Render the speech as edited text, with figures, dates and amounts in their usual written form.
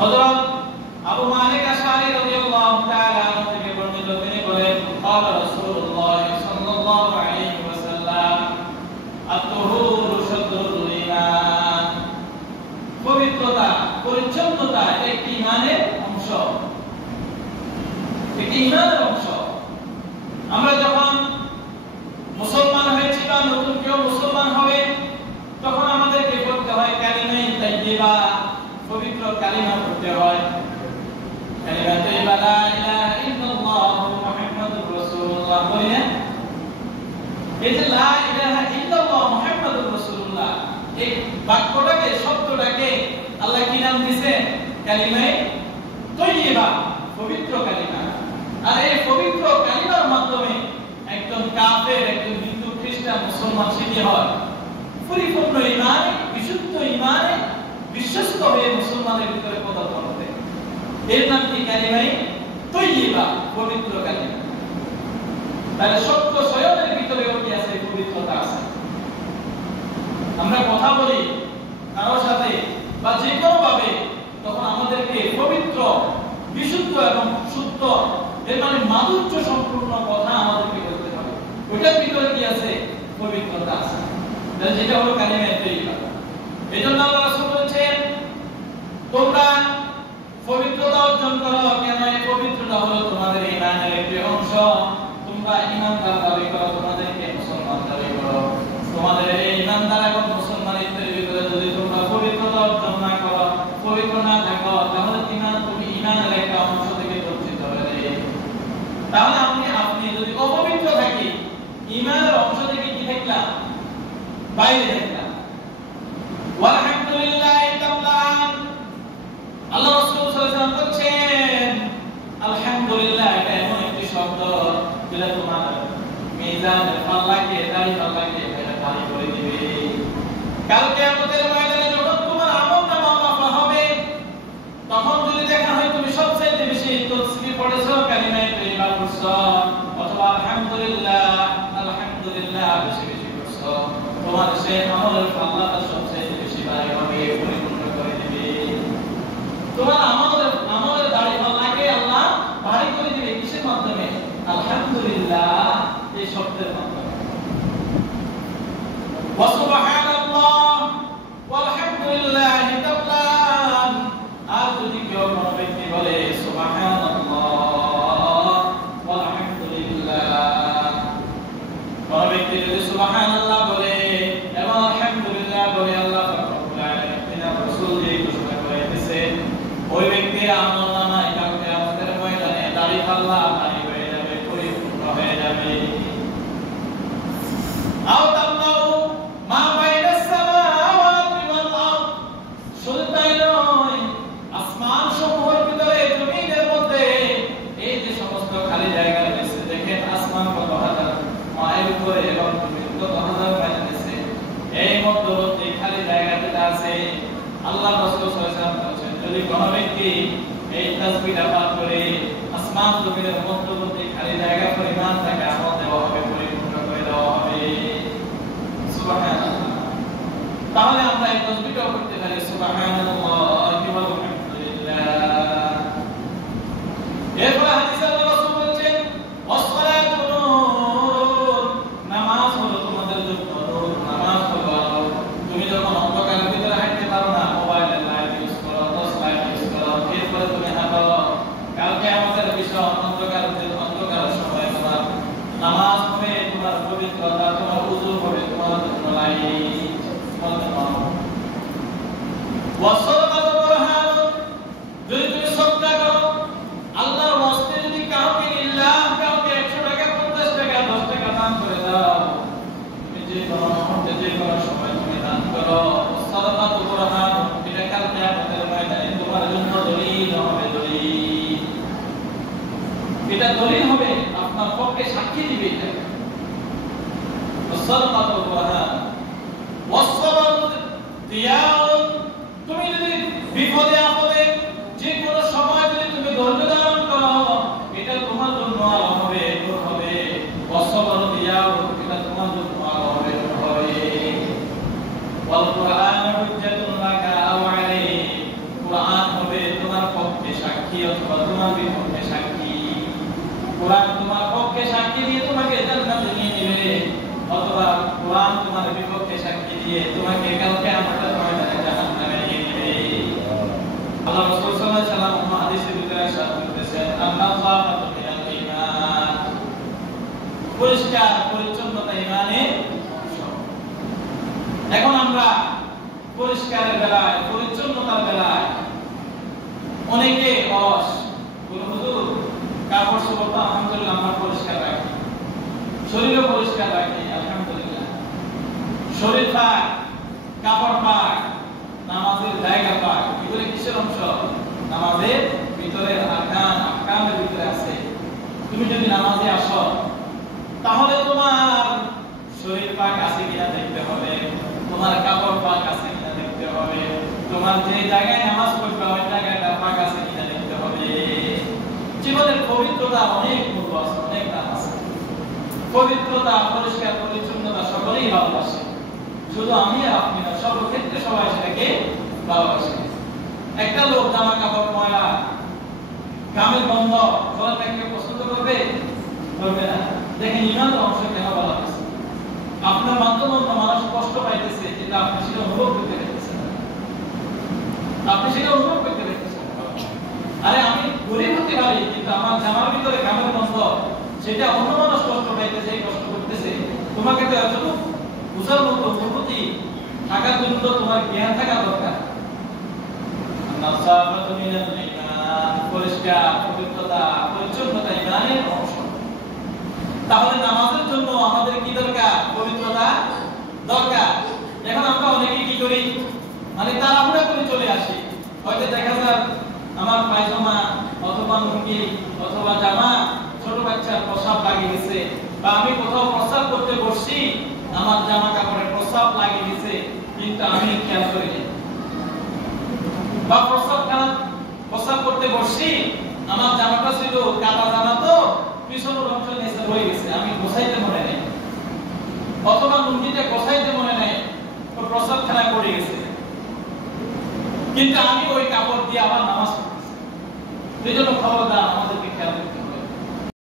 হযরত আবু মালিক আশআরী রাদিয়াল্লাহু তাআলা আনহু থেকে বর্ণিত, তিনি বলেন ক্বালা রাসূলুল্লাহ সাল্লাল্লাহু আলাইহি ওয়াসাল্লাম আত-তুহুরু শাতরুল ঈমান। পবিত্রতা, পরিচ্ছন্নতা একটি ঈমানের অংশ, একটি ঈমানের অংশ। আমরা যখন মুসলমান হয়েছি বা নতুন কেউ মুসলমান হবে, তখন আমাদেরকে পড়তে হয় কালিমা তাইয়্যিবা, পবিত্র কালিমা পড়তে হয়। কালিমা তাইয়্যিবা লা ইলাহা ইল্লাল্লাহ মুহাম্মাদুর রাসূলুল্লাহ বলেন। এই যে লা ইলাহা ইল্লাল্লাহ মুহাম্মাদুর রাসূলুল্লাহ, এই বাক্যটাকে, শব্দটাকে আল্লাহ কি নাম দিয়েছেন? কালিমা তাইয়্যিবা, পবিত্র কালিমা। আর এই পবিত্র কালিমার মাধ্যমে একজন কাফের, একজন হিন্দু, খ্রিস্টান, মুসলমান সে কি হয়? পরিপূর্ণ ঈমানে, বিশুদ্ধ ঈমানে বিশ্বস্ত হয়ে মুসলমানের ভিতরে পদার্পণ হবে। এর নাম কি? কালিমা তাইয়্যিবা, পবিত্র কালিমা। তাহলে সত্য স্বয়নের ভিতরে কি আছে? পবিত্রতা আছে। আমরা কথা বলি কারোর সাথে বা যে কোনো ভাবে, তখন আমাদেরকে পবিত্র, বিশুদ্ধ এবং শুদ্ধ, এর মানে মাধুর্য সম্পূর্ণ কথা আমাদেরকে বলতে হবে। ওইটার ভিতরে কি আছে? পবিত্রতা আছে। যেটা হলো কালিমা তাইয়্যিবা। এজন্য আল্লাহ রাসূল বলেছেন তোমরা পবিত্রতা অর্জন করো। কেন? এই পবিত্রতা হলো তোমাদের ঈমানের একটি অংশ। তোমরা ঈমানদার দাবি করো, তোমাদেরকে মুসলমান দাবি করো। তোমাদের এই ঈমানদার এবং মুসলমানিত্বের ভিতরে যদি তোমরা পবিত্রতা অর্জন না করো, পবিত্র না থাকো, তাহলে তুমি ঈমানের একটা অংশ থেকে বঞ্চিত হবে। তাহলে আপনি যদি অপবিত্র থাকি, ঈমানের অংশ থেকে কি থাকলাম? বাইরে থাকলাম। আলহামদুলিল্লাহ তাআলা আল্লাহ রাসূল সাল্লাল্লাহু আলাইহি ওয়াসাল্লাম বলেন আলহামদুলিল্লাহ এটা এমন একটি শব্দ যেটা তোমার মিজানে আল্লাহকে, দাঁড়ি আল্লাহকে এটা ভারী করে দিবে। কাল কিয়ামতের ময়দানে যখন তোমার আমলনামা মাপা হবে, তখন যদি দেখা হয় তুমি সবচেয়ে বেশি তাসবিহ পড়েছো, কালিমা তাইয়্যিবা পড়ছো, অথবা আলহামদুলিল্লাহ আলহামদুলিল্লাহ বেশি বেশি পড়ছো, তোমার সেই আমলের আল্লাহ তার সবচেয়ে বেশি ভারী হবে, পরিপূর্ণ করে দিবে। তোমার আমলের দাড়ি পাল্লাকে আল্লাহ ভারী করে দিবে। কিসের মাধ্যমে? আলহামদুলিল্লাহ এই শব্দের মাধ্যমে। ওয়া সুবহানাল্লাহ ওয়ালহামদুলিল্লাহি তাআলা। আর যদি কেউ কোনো ব্যক্তি বলে সুবহানাল্লাহ ওয়ালহামদুলিল্লাহ, কোনো ব্যক্তি যদি সুবহানাল্লাহ বলে এবং আলহামদুলিল্লাহ বলে, আল্লাহ রাব্বুল আলামিন তিনার রাসূল যে ঘোষণা করে দিয়েছেন, ওই ব্যক্তির আমলনামায় কাল কিয়ামতের ময়দানে দাড়ি পাল্লা ভারী হয়ে যাবে, পরিপূর্ণ হয়ে যাবে। আও তাল্লাহু মা বাইনাস সামাওয়াতি ওয়াল আরদ, শুধু তাই নয়, আসমান সমূহের ভিতরে, জমিনের মধ্যে এই যে সমস্ত খালি জায়গা রয়েছে, দেখেন আসমান কত হাজার মাইল উপরে এবং জমিন কত হাজার মাইল নিচে, এই মধ্যবর্তী খালি জায়গা যেটা আছে, আল্লাহ রাসূল সাল্লাল্লাহু আলাইহি ওয়াসাল্লাম বলেছেন যদি কোনো ব্যক্তি এই তাসবিহটা পাঠ করে আসমান জমিনের মধ্যবর্তী খালি জায়গা পরিমাণ তাকে আমল দেওয়া হবে, পরিপূর্ণ করে দেওয়া হবে। সুবহানাল্লাহ। তাহলে আমরা এই তাসবিহটা করতে পারি সুবহানাল্লাহ ওয়া আলহামদুলিল্লাহ। এরপর হাদিসে আল্লাহ রাসূল বলেছেন ওয়াসসালাতু নূর, নামাজ হলো তোমাদের জন্য নূর, নামাজ হলো আলো। তুমি যখন অন্ধকারের ভিতরে হাঁটতে পারো না, মোবাইলের লাইট ইউজ করো, টর্চ লাইট ইউজ করো, এরপরে তুমি হাঁটো, কালকে আমাদের বিষয় অন্ধকারের সময় তোমার নামাজ হবে, তোমার পবিত্রতা, তোমার ওযু হবে, তোমার জন্য লাইট। ওয়াসসালাতু বুরহান, যদি তুমি সদকা করো, আল্লাহর ওয়াস্তে যদি কাউকে লিল্লাহ, কাউকে 100 টাকা, 50 টাকা, 10 টাকা দান করে দাও, তুমি যে কোনো সময় তুমি দান করো, সাদাকাতু বুরহান, এটা কাল কিয়ামতের ময়দানে তোমার জন্য দলিল হবে, দলিল। এটা দলিল হবে, আপনার পক্ষে সাক্ষী দিবে এটা। সাদাকাতু বুরহান ওয়াসসাবর দিয়াউন, তুমি যদি বিপদে আপদে যে কোনো সময় যদি তুমি ধৈর্য ধারণ করো, এটা তোমার জন্য আলো হবে, নূর হবে। ওয়াসসাবর দিয়াউন, এটা তোমার জন্য আলো হবে, নূর হবে। ওয়াল কুরআন হুজ্জাতুন লাকা আও আলাইক, কুরআন হবে তোমার সাক্ষী অথবা তোমার বিপক্ষে সাক্ষী। কোরআন তোমার পক্ষে সাক্ষী দিয়ে তোমাকে জান্নাতে নিয়ে নেবে, অথবা কোরআন তোমার বিপক্ষে সাক্ষী দিয়ে তোমাকে কালকে আমাদের ময়দানে জাহান্নামে নিয়ে নেবে। আল্লাহ রাসূল সাল্লাল্লাহু আলাইহি ওয়াসাল্লাম হাদিসে ভিতরে ইরশাদ করেছেন, আন-নাযাফাতু মিনাল ঈমান, পরিষ্কার পরিচ্ছন্নতা ঈমানের অংশ। এখন আমরা পরিষ্কারের বেলায়, পরিচ্ছন্নতার বেলায় অনেকে অলস। হুজুর কাপড় চোপড় তো আলহামদুলিল্লাহ আমরা পরিষ্কার রাখি, শরীরও পরিষ্কার রাখি আলহামদুলিল্লাহ, শরীর পাক, কাপড় পাক, নামাজের জায়গা পাক, এগুলো কিসের অংশ? নামাজের ভিতরে আহকামের ভিতরে আছে। তুমি যদি নামাজে আসো তাহলে তোমার শরীর পাক আছে কিনা দেখতে হবে, তোমার কাপড় পাক আছে কিনা দেখতে হবে, তোমার যে জায়গায় নামাজ পড়বে ওই জায়গাটা পাক আছে কিনা দেখতে হবে। জীবনের পবিত্রতা অনেক মূল্য আছে, অনেক দাম আছে। পবিত্রতা, পরিষ্কার পরিচ্ছন্নতা সকলেই ভালোবাসে, শুধু আমি আর আপনি না, সর্বক্ষেত্রে সবাই সেটাকে ভালোবাসে। একটা লোক জামা কাপড় ময়লা, কামের বন্ধ, বলাটা কেউ পছন্দ করবে? করবে না। দেখেন ইমানের অংশ কেন বলা হয়েছে? আপনার মাধ্যমে মানুষ কষ্ট পাইতেছে, যেটা আপনি সেটা অনুভব করতে পারতেছেন, আপনি সেটা অনুভব করতে পারতেছেন। আরে আমি গরিব হতে পারি, কিন্তু আমার জামার ভিতরে কামের বন্ধ, সেটা অন্য মানুষ কষ্ট পাইতেছে, কষ্ট করতেছে। তোমাকে তো এতটুকু বুঝার মতো অনুভূতি থাকার জন্য তো তোমার জ্ঞান থাকা দরকার। নাযাফাতু মিনাল ঈমান, পরিষ্কার পবিত্রতা, পরিচ্ছন্নতা ঈমানের অংশ। তাহলে নামাজের জন্য আমাদের কি দরকার? পবিত্রতা দরকার। এখন আমরা অনেকে কি করি, মানে তাড়াহুড়া করে চলে আসি। হয়তো দেখা যায় আমার পায়জামা অথবা লুঙ্গি অথবা জামা ছোট বাচ্চার প্রস্রাব লাগিয়ে গেছে, বা আমি কোথাও প্রস্রাব করতে বসছি, আমার জামা কাপড়ে প্রস্রাব লাগিয়ে গেছে, কিন্তু আমি খেয়াল করিনি। বা প্রস্রাব করতে বসছি, আমার জামাটা ছিল কাটা জামা, তো পিছনের অংশ নিচে হয়ে গেছে, আমি গোছাইতে মনে নেই, অথবা লুঙ্গিটা গোছাইতে মনে নেই, তো প্রস্রাবখানা পড়ে গেছে, কিন্তু আমি ওই কাপড় দিয়ে আবার নামাজ পড়তেছি। এই জন্য খবরদার,